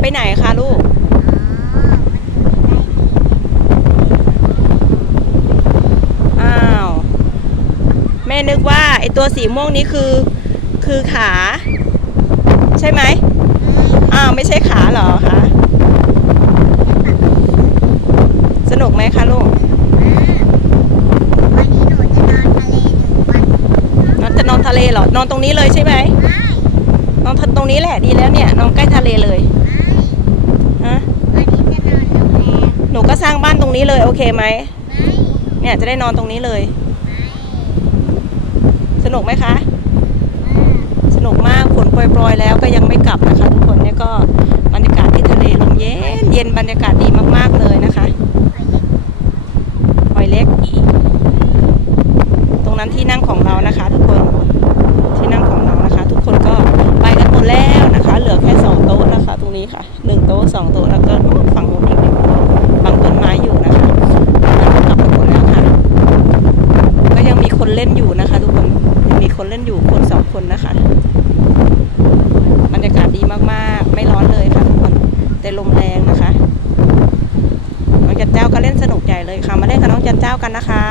ไปไหนคะลูก อ้าว แม่นึกว่าไอตัวสีม่วงนี้คือคือขา ใช่ไหมอ้าว ไม่ใช่ขาเหรอคะ สนุกไหมคะลูกวันนี้หนูจะนอนทะเลหนึ่งวันนอนจะนอนทะเลเหรอ นอนตรงนี้เลยใช่ไหมไม่นอนตรงนี้แหละดีแล้วเนี่ย นอนใกล้ทะเลเลย ไม่ ฮะ วันนี้จะนอนโรงแรม หนูก็ส รงนตรงนี้เลยโอเคไหมเนี่ยจะได้นอนตรงนี้เลย สนุกไหมคะ สนุกมากฝนโปรยๆแล้วก็ยังไม่กลับนะคะ ทุกคนเนี่ยก็บรรยากาศที่ทะเลลมเย็นเย็นบรรยากาศดีมากๆเลยนะคะหอยเล็ก ตรงนั้นที่นั่งของเรานะคะ ทุกคนที่นั่งของเรานะคะ ทุกคนก็ไปกันหมดแล้วนะคะ เหลือแค่สองโต๊ะนะคะ ตรงนี้ค่ะหนึ่งโต๊ะสองโต๊ะแล้วก็ฝั่งนู้นอีกหนึ่งโต๊ะบังต้นไม้อยู่นะคะมันก็กลับกันหมดแล้วค่ะ ก็ยังมีค นอยู่นะคะ ทุกคนยังมีคนเล่นอยู่คนสองคนนะคะบรรยากาศดีมากๆ ไม่ร้อนเลยค่ะทุกคนแต่ลมแรงนะคะน้องจันเจ้าก็เล่นสนุกใหญ่เลยค่ะ มาเล่นกับน้องจันเจ้ากันนะคะ